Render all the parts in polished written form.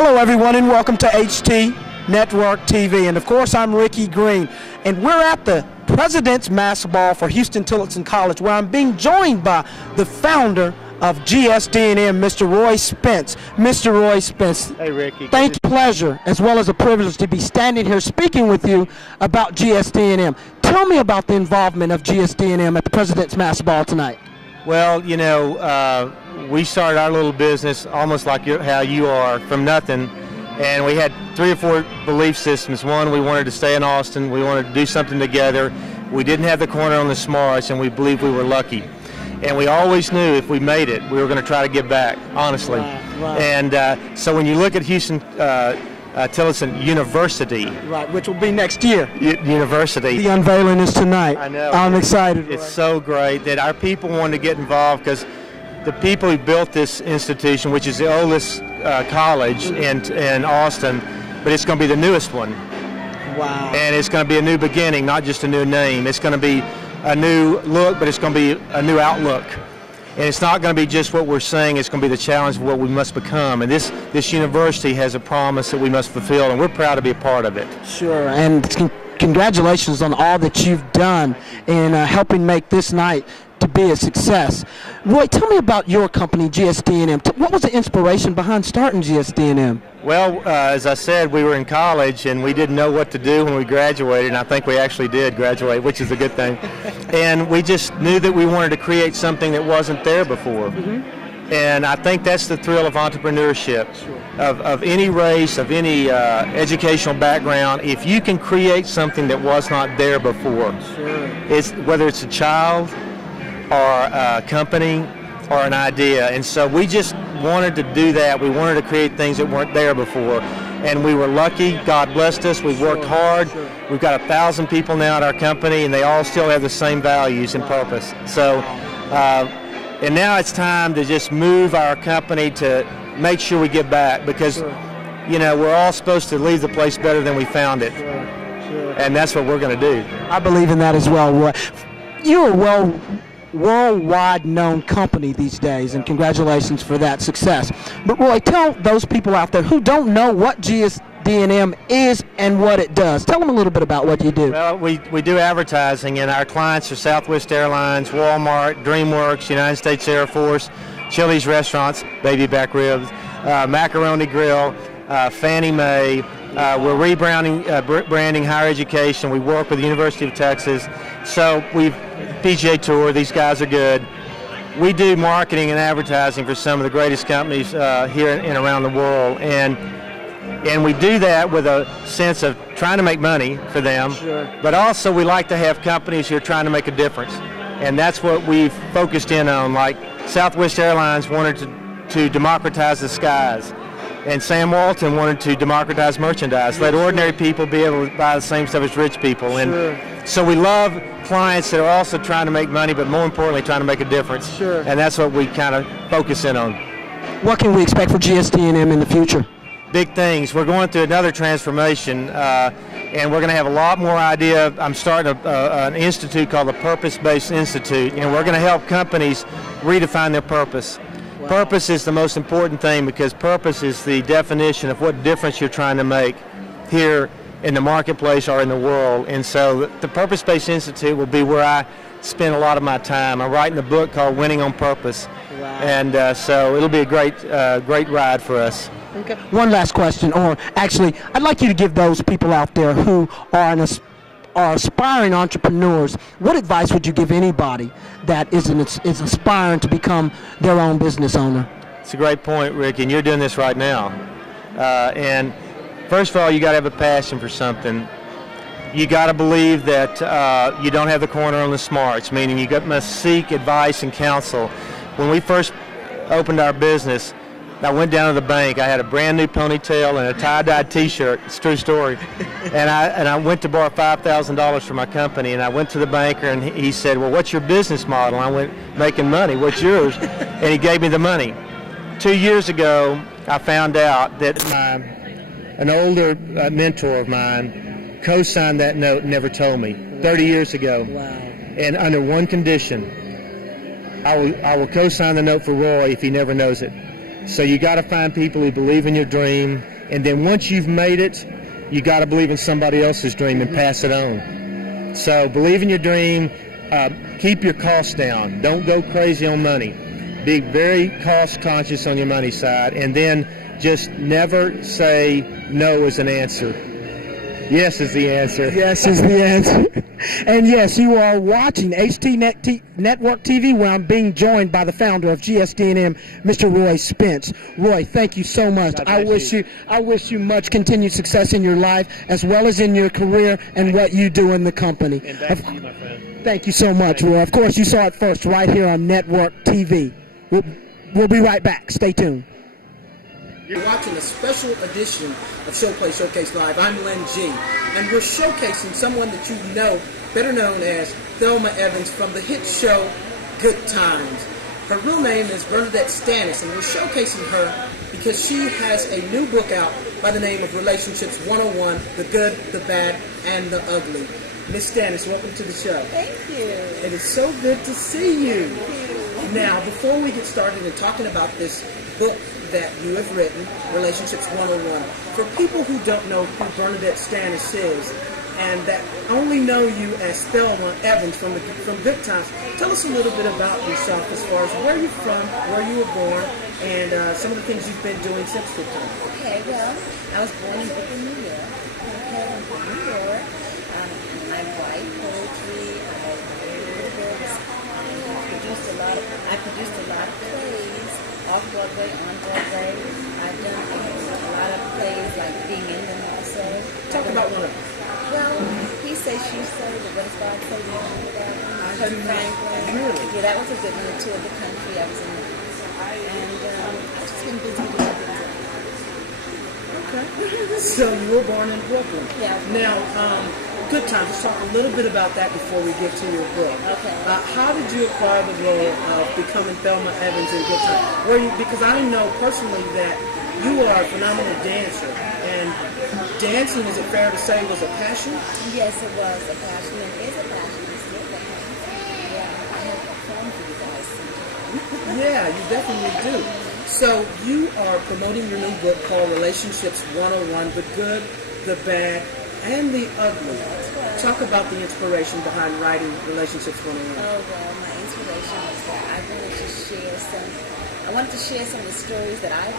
Hello everyone and welcome to HT Network TV, and of course I'm Ricky Green, and we're at the President's Mass Ball for Houston-Tillotson College, where I'm being joined by the founder of GSD&M, Mr. Roy Spence. Mr. Roy Spence, hey Ricky, thank you, pleasure as well as a privilege to be standing here speaking with you about GSD&M. Tell me about the involvement of GSD&M at the President's Mass Ball tonight. Well, you know, we started our little business almost like how you are, from nothing, and we had 3 or 4 belief systems. One, we wanted to stay in Austin. We wanted to do something together. We didn't have the corner on the smarts, and we believed we were lucky. And we always knew if we made it, we were going to try to give back, honestly. Right. And so when you look at Houston Tillotson University, Right, which will be next year. University. The unveiling is tonight. I know. I'm excited. It's so great that our people wanted to get involved, because the people who built this institution, which is the oldest college in Austin, but it's going to be the newest one. Wow. And it's going to be a new beginning, not just a new name. It's going to be a new look, but it's going to be a new outlook. And it's not going to be just what we're saying, it's going to be the challenge of what we must become. And this university has a promise that we must fulfill, and we're proud to be a part of it. Sure, and congratulations on all that you've done in helping make this night to be a success. Roy, tell me about your company, GSD&M. What was the inspiration behind starting GSD&M? Well, as I said, we were in college and we didn't know what to do when we graduated, and I think we actually did graduate, which is a good thing. And we just knew that we wanted to create something that wasn't there before. And I think that's the thrill of entrepreneurship, of any race, of any educational background. If you can create something that was not there before, whether it's a child or a company or an idea. And so we just wanted to do that. We wanted to create things that weren't there before. And we were lucky. God blessed us. We worked hard. We've got 1,000 people now at our company, and they all still have the same values and purpose. So, and now it's time to just move our company to make sure we give back, because, you know, we're all supposed to leave the place better than we found it. And that's what we're going to do. I believe in that as well, Roy. You're a worldwide known company these days, and congratulations for that success. But Roy, tell those people out there who don't know what GSD&M is and what it does. Tell them a little bit about what you do. Well, we do advertising, and our clients are Southwest Airlines, Walmart, DreamWorks, United States Air Force, Chili's Restaurants, Baby Back Ribs, Macaroni Grill, Fannie Mae. We're branding higher education. We work with the University of Texas. So PGA Tour, these guys are good. We do marketing and advertising for some of the greatest companies here and around the world. And we do that with a sense of trying to make money for them, but also we like to have companies who are trying to make a difference. And that's what we've focused in on. Like Southwest Airlines wanted to democratize the skies. And Sam Walton wanted to democratize merchandise, let ordinary people be able to buy the same stuff as rich people. And so we love clients that are also trying to make money, but more importantly, trying to make a difference. And that's what we kind of focus in on. What can we expect for GSD&M in the future? Big things. We're going through another transformation, and we're going to have a lot more idea. I'm starting an institute called the Purpose-Based Institute, and we're going to help companies redefine their purpose. Purpose is the most important thing, because purpose is the definition of what difference you're trying to make here in the marketplace or in the world. And so the Purpose-Based Institute will be where I spend a lot of my time. I'm writing a book called Winning on Purpose. And so it'll be a great ride for us. Okay. One last question, or actually, I'd like you to give those people out there who are aspiring entrepreneurs, what advice would you give anybody that is aspiring to become their own business owner? It's a great point, Rick, and you're doing this right now. And first of all, you got to have a passion for something. You got to believe that you don't have the corner on the smarts, meaning you must seek advice and counsel. When we first opened our business, I went down to the bank. I had a brand new ponytail and a tie-dye T-shirt. It's a true story. And I went to borrow $5,000 for my company, and I went to the banker, and he said, "Well, what's your business model?" I went, "Making money. What's yours?" And he gave me the money. 2 years ago, I found out that an older mentor of mine co-signed that note and never told me. 30 years ago. Wow. And under one condition, I will co-sign the note for Roy if he never knows it. So you got to find people who believe in your dream, and then once you've made it, you got to believe in somebody else's dream and pass it on. So believe in your dream. Keep your costs down. Don't go crazy on money. Be very cost conscious on your money side, and then just never say no as an answer. Yes is the answer. Yes is the answer. And yes, you are watching Network TV, where I'm being joined by the founder of GSD&M, Mr. Roy Spence. Roy, thank you so much. I wish you much continued success in your life, as well as in your career and what you do in the company. And back to you, my friend. Thank you so much, Roy. Of course, you saw it first right here on Network TV. We'll be right back. Stay tuned. You're watching a special edition of Showcase Live. I'm Len G. And we're showcasing someone that you know, better known as Thelma Evans from the hit show Good Times. Her real name is Bernadette Stannis, and we're showcasing her because she has a new book out by the name of Relationships 101, The Good, the Bad, and the Ugly. Miss Stannis, welcome to the show. Thank you. It is so good to see you. Thank you. Now, before we get started in talking about this book that you have written, Relationships 101, for people who don't know who Bernadette Stannis is and that only know you as Thelma Evans from Good Times, tell us a little bit about yourself as far as where you're from, where you were born, and some of the things you've been doing since Good Times. Okay, well, I was born in Brooklyn, New York. Okay, I'm from New York. I write poetry. I wrote books. I produced a lot of plays, off Broadway, on Broadway. I've done a lot of plays, like being in them also. Talk about one of them. Well, he say, she say, but what does God say? Do you remember that one? Kirk Franklin. Really? Yeah, that was a good one. The tour of the country. I was in it. And I've just been busy doing things. Okay. So you were born in Brooklyn. Yeah. Now, Good Times. Let's talk a little bit about that before we get to your book. Okay. How did you acquire the role of becoming Thelma Evans in Good Times? Because I know personally that you are a phenomenal dancer, and dancing, is it fair to say, was a passion? Yes, it was a passion, and is a passion. It's still a passion. Yeah, I have fun for you guys sometimes. Yeah, you definitely do. So you are promoting your new book called Relationships 101, The Good, the Bad, and the Ugly. Right. Talk about the inspiration behind writing Relationships 101. Oh, well, my inspiration was that I wanted to share some of the stories that I've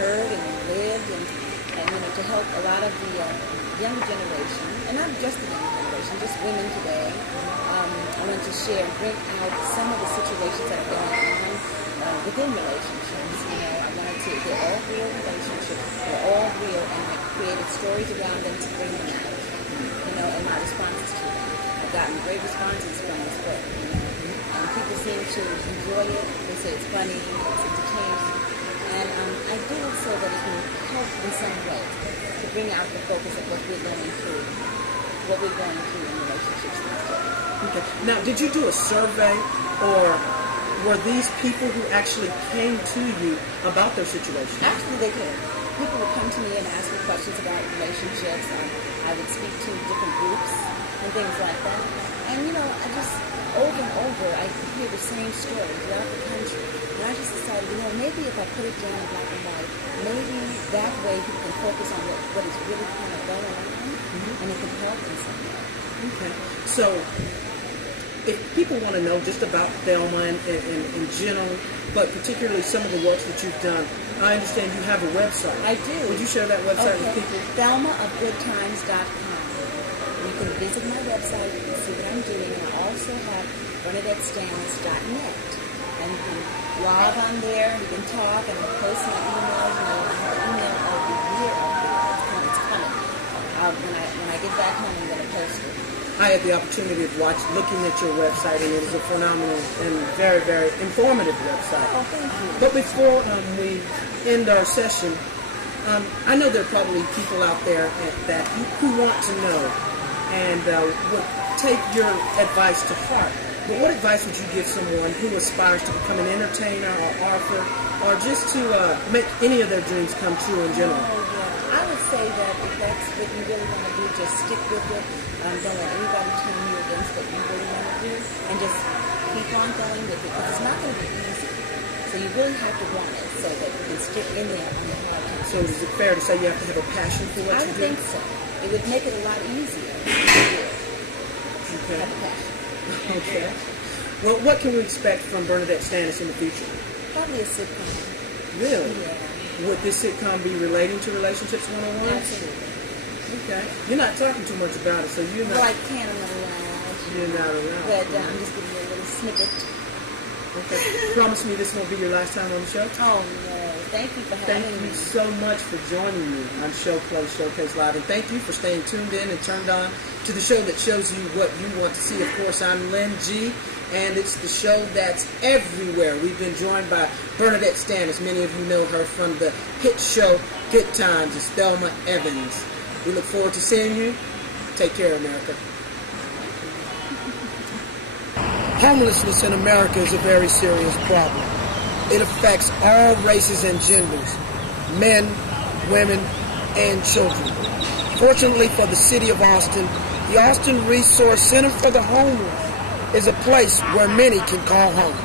heard and lived, and to help a lot of the younger generation, and not just the younger generation, just women today. I wanted to share and bring out some of the situations that are going on within relationships. I wanted to, they're all real relationships, they're all real, and I created stories around them to bring them out, and my responses to them. I've gotten great responses from this book. People seem to enjoy it. They say it's funny, it's entertaining, and I do it so that it can help in some way to bring out the focus of what we're going through in relationships these days. Okay. Now, did you do a survey, or were these people who actually came to you about their situation? Actually, they could. People would come to me and ask me questions about relationships. I would speak to different groups and things like that. And, I just, over and over, I hear the same story throughout the country. And I just decided, maybe if I put it down in black and white, maybe that way people can focus on what is really kind of going on, and it can help in some way. Okay. So, if people want to know just about Thelma in general, but particularly some of the works that you've done, I understand you have a website. I do. Would you share that website with people? ThelmaofGoodTimes.com. You can visit my website, you can see what I'm doing, and I also have BernadetteStannis.net. And you can log on there, you can talk, and I'll post my emails. I have an email of the year up there. It's coming. When I get back home, I'm going to post it. I had the opportunity of looking at your website, and it is a phenomenal and very, very informative website. Oh, thank you. But before we end our session, I know there are probably people out there who want to know and would take your advice to heart. But what advice would you give someone who aspires to become an entertainer or author, or just to make any of their dreams come true in general? I would say that if that's what you really want to do, just stick with it. Don't let anybody turn you against what you really want to do, and just keep on going with it, because it's not going to be easy. So you really have to want it so that you can stick in there on the hard times. So is it fair to say you have to have a passion for what I you do? think so. It would make it a lot easier to do it. Okay. Have a passion. Okay. Well, what can we expect from Bernadette Stanis in the future? Probably a sitcom. Really? Yeah. Would this sitcom be relating to Relationships 101? Absolutely. Okay. You're not talking too much about it, so you're not. Well, I can't. I'm not allowed. You're not allowed. But I'm just giving you a little snippet. Okay. Promise me this won't be your last time on the show. Oh no! Thank you for having Thank me. you so much for joining me on Show Close Showcase Live, and thank you for staying tuned in and turned on to the show that shows you what you want to see. Of course, I'm Lynn G, and it's the show that's everywhere. We've been joined by Bernadette Stanis. Many of you know her from the hit show Good Times. It's Thelma Evans. We look forward to seeing you. Take care, America. Homelessness in America is a very serious problem. It affects all races and genders, men, women, and children. Fortunately for the city of Austin, the Austin Resource Center for the Homeless is a place where many can call home.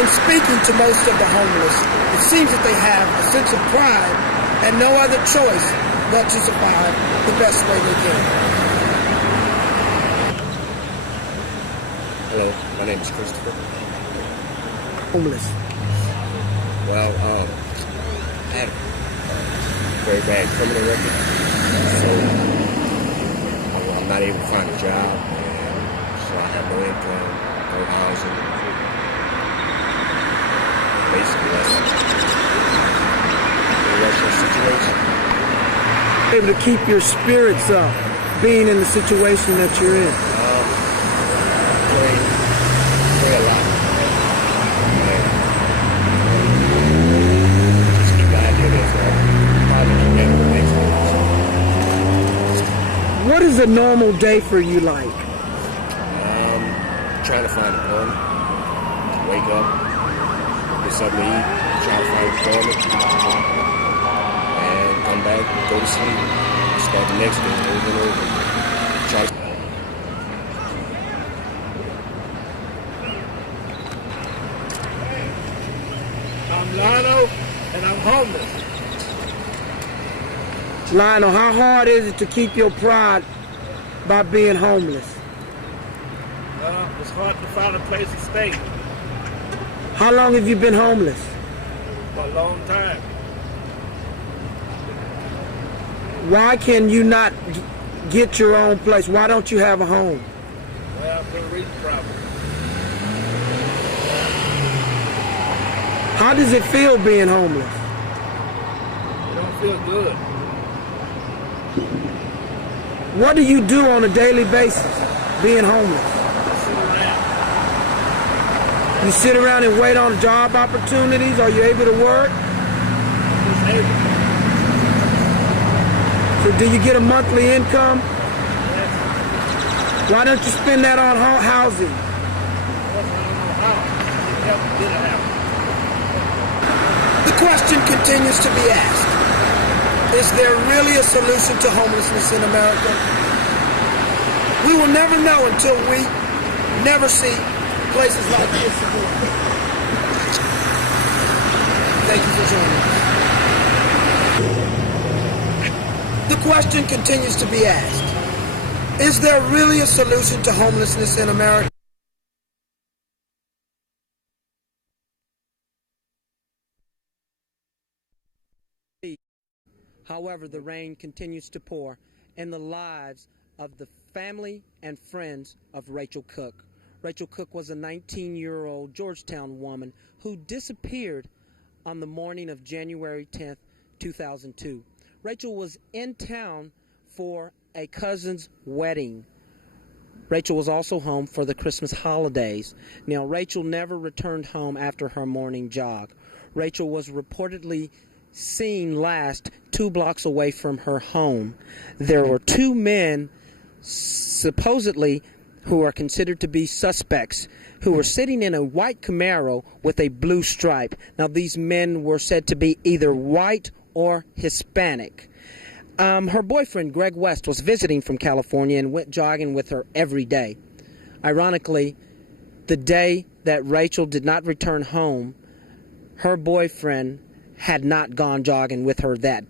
In speaking to most of the homeless, it seems that they have a sense of pride and no other choice but to survive the best way they can. Hello, my name is Christopher. Homeless. Well, I had a very bad criminal record, so I'm not able to find a job, and so I have no income, no housing. Basically, that's the situation. Able to keep your spirits up, being in the situation that you're in. Pray a lot. And just keep the idea that probably can better the next one. What is a normal day for you like? Trying to find employment. Wake up, get something to eat, try to find employment. Come back, go to sleep, start the next day over and over. Try to... I'm Lionel, and I'm homeless. Lionel, how hard is it to keep your pride by being homeless? It's hard to find a place to stay How long have you been homeless? for a long time. Why can you not get your own place? Why don't you have a home? Well, for a reading problem. How does it feel being homeless? It don't feel good. What do you do on a daily basis being homeless? I sit around. You sit around and wait on job opportunities? Are you able to work? Just able. So do you get a monthly income? Yes. Why don't you spend that on housing? I don't know how. I need help to get a house. The question continues to be asked. Is there really a solution to homelessness in America? We will never know until we never see places like this again. Thank you for joining us. The question continues to be asked. Is there really a solution to homelessness in America? However, the rain continues to pour in the lives of the family and friends of Rachel Cooke. Rachel Cooke was a 19-year-old Georgetown woman who disappeared on the morning of January 10th, 2002. Rachel was in town for a cousin's wedding. Rachel was also home for the Christmas holidays. Now, Rachel never returned home after her morning jog. Rachel was reportedly seen last 2 blocks away from her home. There were 2 men, supposedly, who are considered to be suspects, who were sitting in a white Camaro with a blue stripe. Now, these men were said to be either white or Hispanic. Her boyfriend, Greg West, was visiting from California and went jogging with her every day. Ironically, the day that Rachel did not return home, her boyfriend had not gone jogging with her that